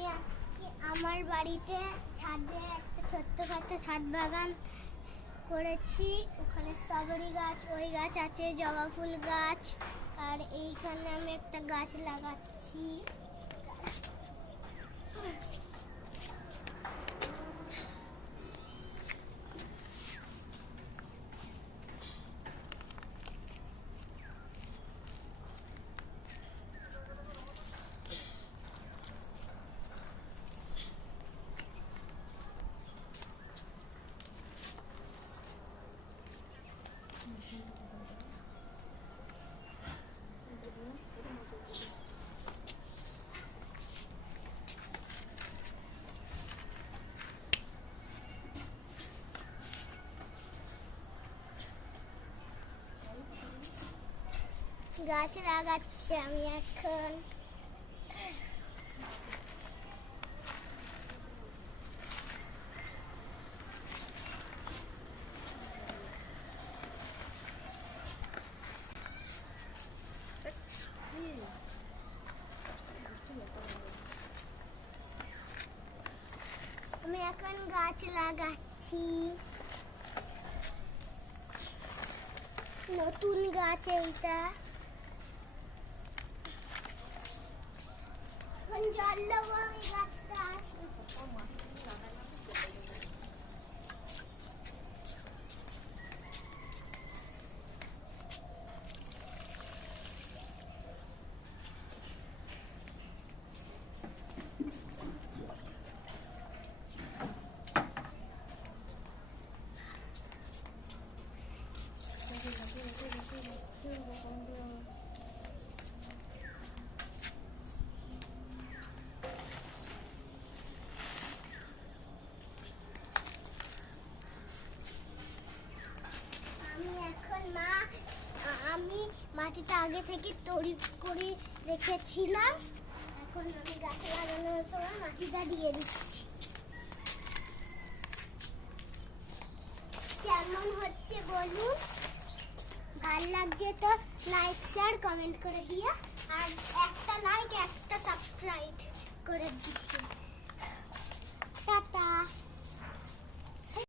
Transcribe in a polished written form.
আমি আজকে আমার বাড়িতে ছাদে একটা ছোট্টখাটো ছাদ বাগান করেছি। ওখানে স্ট্রবেরি গাছ, ওই গাছ আছে, জবা ফুল গাছ, আর এইখানে আমি একটা গাছ লাগাচ্ছি। গাছ লাগাচ্ছি আমি এখন। আমি এখন গাছ লাগাচ্ছি, নতুন গাছ এইটা। এখন জল দেবো আমি গাছটা। আমি মাটিটা আগে থেকে তৈরি করে রেখেছিলাম। এখন আমি গাছ লাগানোর সময় মাটিটা দিয়ে দিচ্ছি। কেমন হচ্ছে বলুন, ভালো লাগছে তো লাইক শেয়ার কমেন্ট করে দিয়ে, আর একটা লাইক একটা সাবস্ক্রাইব করে দিচ্ছি। টাটা।